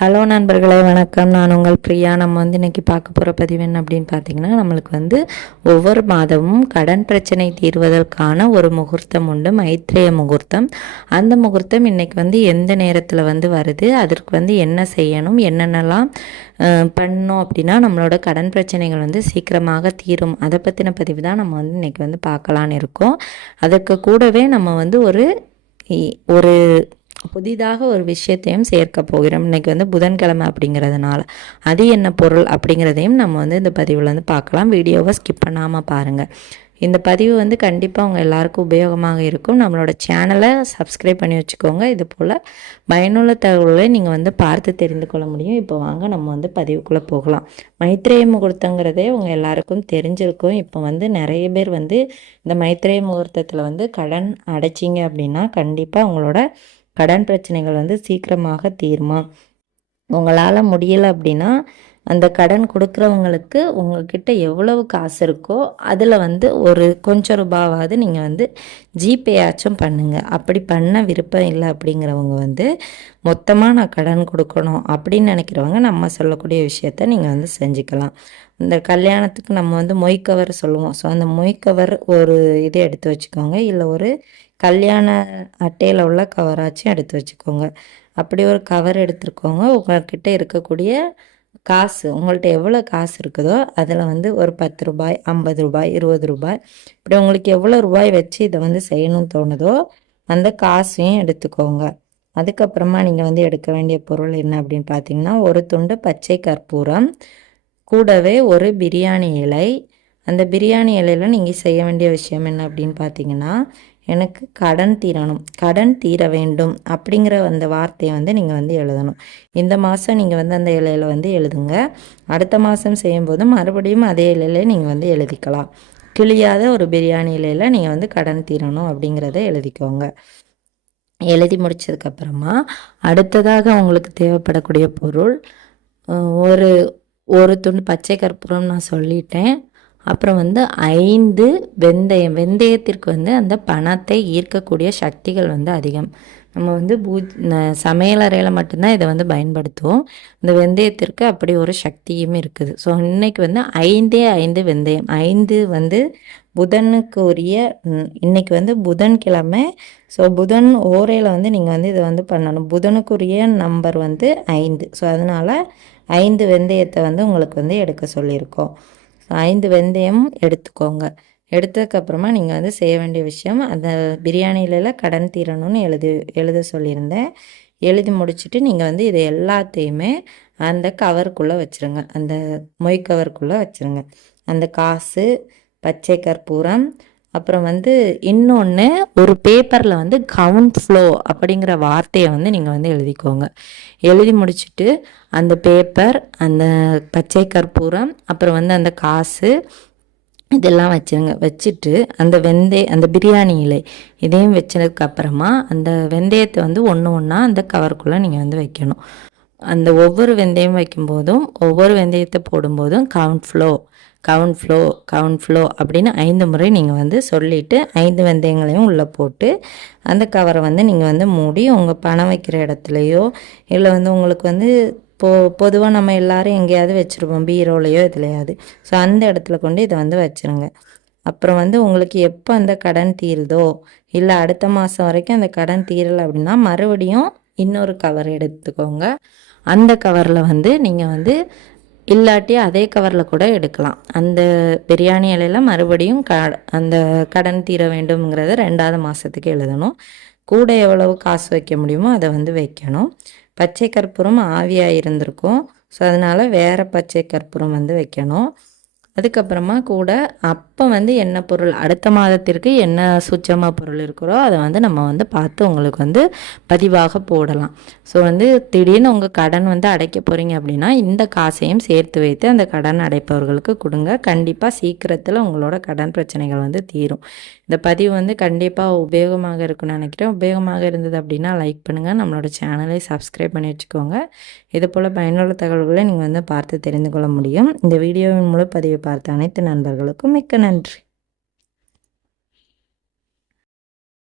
Hello நண்பர்களே வணக்கம். நான் உங்கள் பிரியா. நம்ம வந்து இன்றைக்கி பார்க்க போகிற பதிவு என்ன அப்படின்னு பார்த்தீங்கன்னா நம்மளுக்கு வந்து ஒவ்வொரு மாதமும் கடன் பிரச்சனை தீர்வதற்கான ஒரு முகூர்த்தம் உண்டு. மைத்ரேய முகூர்த்தம். அந்த முகூர்த்தம் இன்றைக்கி வந்து எந்த நேரத்தில் வந்து வருது? அதற்கு வந்து என்ன செய்யணும்? என்னென்னலாம் பண்ணோம் அப்படின்னா நம்மளோட கடன் பிரச்சனைகள் வந்து சீக்கிரமாக தீரும். அதை பற்றின பதிவு தான் நம்ம வந்து இன்றைக்கி வந்து பார்க்கலான்னு இருக்கோம். அதற்கு கூடவே நம்ம வந்து ஒரு ஒரு புதிதாக ஒரு விஷயத்தையும் சேர்க்க போகிறோம். இன்றைக்கி வந்து புதன்கிழமை அப்படிங்கிறதுனால அது என்ன பொருள் அப்படிங்கிறதையும் நம்ம வந்து இந்த பதிவில் வந்து பார்க்கலாம். வீடியோவை ஸ்கிப் பண்ணாமல் பாருங்கள் இந்த பதிவு வந்து கண்டிப்பாக அவங்க எல்லாருக்கும் உபயோகமாக இருக்கும். நம்மளோட சேனலை சப்ஸ்கிரைப் பண்ணி வச்சுக்கோங்க. இது போல் பயனுள்ள தகவல்களை நீங்கள் வந்து பார்த்து தெரிந்து கொள்ள முடியும். இப்போ வாங்க நம்ம வந்து பதிவுக்குள்ளே போகலாம். மைத்ரேய முகூர்த்தங்கிறதே உங்கள் எல்லாருக்கும் தெரிஞ்சிருக்கும். இப்போ வந்து நிறைய பேர் வந்து இந்த மைத்ரேய முகூர்த்தத்தில் வந்து கடன் அடைச்சிங்க அப்படின்னா கண்டிப்பாக அவங்களோட கடன் பிரச்சனைகள் வந்து சீக்கிரமாக தீருமா? உங்களால் முடியலை அப்படின்னா அந்த கடன் கொடுக்குறவங்களுக்கு உங்கள்கிட்ட எவ்வளவு காசு இருக்கோ அதில் வந்து ஒரு கொஞ்சம் ரூபாவாவது நீங்கள் வந்து ஜிபேயாச்சும் பண்ணுங்கள் அப்படி பண்ண விருப்பம் இல்லை அப்படிங்கிறவங்க வந்து மொத்தமாக நான் கடன் கொடுக்கணும் அப்படின்னு நினைக்கிறவங்க நம்ம சொல்லக்கூடிய விஷயத்த நீங்கள் வந்து செஞ்சுக்கலாம். இந்த கல்யாணத்துக்கு நம்ம வந்து மொய்க்கவர் சொல்லுவோம். ஸோ அந்த மொய்க்கவர் ஒரு இதை எடுத்து வச்சுக்கோங்க. இல்லை ஒரு கல்யாண அட்டையில் உள்ள கவராச்சும் எடுத்து வச்சுக்கோங்க. அப்படி ஒரு கவர் எடுத்துருக்கோங்க உங்கள்கிட்ட இருக்கக்கூடிய காசு உங்கள்கிட்ட எவ்வளோ காசு இருக்குதோ அதில் வந்து ஒரு பத்து ரூபாய் ஐம்பது ரூபாய் இருபது ரூபாய் இப்படி உங்களுக்கு எவ்வளோ ரூபாய் வச்சு இதை வந்து செய்யணும்னு தோணுதோ அந்த காசையும் எடுத்துக்கோங்க. அதுக்கப்புறமா நீங்கள் வந்து எடுக்க வேண்டிய பொருள் என்ன அப்படின்னு பார்த்தீங்கன்னா ஒரு துண்டு பச்சை கற்பூரம் கூடவே ஒரு பிரியாணி இலை. அந்த பிரியாணி இலையில் நீங்கள் செய்ய வேண்டிய விஷயம் என்ன அப்படின்னு பார்த்தீங்கன்னா எனக்கு கடன் தீரணும். கடன் தீர வேண்டும் அப்படிங்கிற அந்த வார்த்தையை வந்து நீங்கள் வந்து எழுதணும். இந்த மாதம் நீங்கள் வந்து அந்த இலையில் வந்து எழுதுங்க. அடுத்த மாதம் செய்யும்போது மறுபடியும் அதே இலையில நீங்கள் வந்து எழுதிக்கலாம். கிளியாத ஒரு பிரியாணி இலையில் நீங்கள் வந்து கடன் தீரணும் அப்படிங்கிறத எழுதிக்கோங்க. எழுதி முடிச்சதுக்கப்புறமா அடுத்ததாக உங்களுக்கு தேவைப்படக்கூடிய பொருள் ஒரு ஒரு துண்டு பச்சை கற்பூரம் நான் சொல்லிட்டேன். அப்புறம் வந்து ஐந்து வெந்தயம் வெந்தயத்திற்கு வந்து அந்த பணத்தை ஈர்க்கக்கூடிய சக்திகள் வந்து அதிகம். நம்ம வந்து பூ சமையலறையில் மட்டும்தான் இதை வந்து பயன்படுத்துவோம். இந்த வெந்தயத்திற்கு அப்படி ஒரு சக்தியும் இருக்குது. ஸோ இன்றைக்கி வந்து ஐந்தே ஐந்து வெந்தயம். ஐந்து வந்து புதனுக்கு உரிய இன்னைக்கு வந்து புதன்கிழமை. ஸோ புதன் ஓரையில் வந்து நீங்கள் வந்து இதை வந்து பண்ணணும். புதனுக்குரிய நம்பர் வந்து ஐந்து. ஸோ அதனால் ஐந்து வெந்தயத்தை வந்து உங்களுக்கு வந்து எடுக்க சொல்லியிருக்கோம். ஐந்து வெந்தயம் எடுத்துக்கோங்க. எடுத்ததுக்கப்புறமா நீங்கள் வந்து செய்ய வேண்டிய விஷயம் அந்த பிரியாணியில கடன் தீரணும்னு எழுதி எழுத சொல்லியிருந்தேன். எழுதி முடிச்சுட்டு நீங்கள் வந்து இது எல்லாத்தையுமே அந்த கவருக்குள்ளே வச்சுருங்க. அந்த மொய் கவருக்குள்ளே வச்சுருங்க. அந்த காசு பச்சை கற்பூரம் அப்புறம் வந்து இன்னொன்று ஒரு பேப்பரில் வந்து கவுண்ட் ஃப்ளோ அப்படிங்கிற வார்த்தையை வந்து நீங்கள் வந்து எழுதிக்கோங்க. எழுதி முடிச்சுட்டு அந்த பேப்பர் அந்த பச்சை கற்பூரம் அப்புறம் வந்து அந்த காசு இதெல்லாம் வச்சுருங்க. வச்சுட்டு அந்த வெந்தய அந்த பிரியாணி இலை இதையும் வச்சதுக்கப்புறமா அந்த வெந்தயத்தை வந்து ஒன்று ஒன்றா அந்த கவருக்குள்ளே நீங்கள் வந்து வைக்கணும். அந்த ஒவ்வொரு வெந்தயம் வைக்கும்போதும் ஒவ்வொரு வெந்தயத்தை போடும்போதும் count flow count flow count flow அப்படின்னு ஐந்து முறை நீங்கள் வந்து சொல்லிவிட்டு ஐந்து வெந்தயங்களையும் உள்ளே போட்டு அந்த கவரை வந்து நீங்கள் வந்து மூடி உங்கள் பணம் வைக்கிற இடத்துலையோ இல்லை வந்து உங்களுக்கு வந்து பொ பொதுவாக நம்ம எல்லோரும் எங்கேயாவது வச்சுருப்போம் பீரோலையோ இதுலையாவது ஸோ அந்த இடத்துல கொண்டு இதை வந்து வச்சுருங்க. அப்புறம் வந்து உங்களுக்கு எப்போ அந்த கடன் தீருதோ இல்லை அடுத்த மாதம் வரைக்கும் அந்த கடன் தீரலை அப்படின்னா மறுபடியும் இன்னொரு கவர் எடுத்துக்கோங்க. அந்த கவரில் வந்து நீங்கள் வந்து இல்லாட்டி அதே கவரில் கூட எடுக்கலாம். அந்த பிரியாணி இலையில மறுபடியும் க அந்த கடன் தீர வேண்டும்ங்கிறத ரெண்டாவது மாதத்துக்கு எழுதணும். கூட எவ்வளவு காசு வைக்க முடியுமோ அதை வந்து வைக்கணும். பச்சை கற்பூரம் ஆவியாக இருந்திருக்கும். ஸோ அதனால் வேறு பச்சை கற்பூரம் வந்து வைக்கணும். அதுக்கப்புறமா கூட அப் அப்போ வந்து என்ன பொருள் அடுத்த மாதத்திற்கு என்ன சுச்சமாக பொருள் இருக்கிறோ அதை வந்து நம்ம வந்து பார்த்து உங்களுக்கு வந்து பதிவாக போடலாம். ஸோ வந்து திடீர்னு உங்கள் கடன் வந்து அடைக்க போகிறீங்க அப்படின்னா இந்த காசையும் சேர்த்து வைத்து அந்த கடன் அடைப்பவர்களுக்கு கொடுங்க. கண்டிப்பாக சீக்கிரத்தில் உங்களோட கடன் பிரச்சனைகள் வந்து தீரும். இந்த பதிவு வந்து கண்டிப்பாக உபயோகமாக இருக்குன்னு நினைக்கிறேன். உபயோகமாக இருந்தது அப்படின்னா லைக் பண்ணுங்கள் நம்மளோட சேனலை சப்ஸ்கிரைப் பண்ணி வச்சுக்கோங்க. இது போல் பயனுள்ள தகவல்களை நீங்கள் வந்து பார்த்து தெரிந்து கொள்ள முடியும். இந்த வீடியோவின் மூலம் பதிவை பார்த்த அனைத்து நண்பர்களுக்கும் மிக்க நன்றி.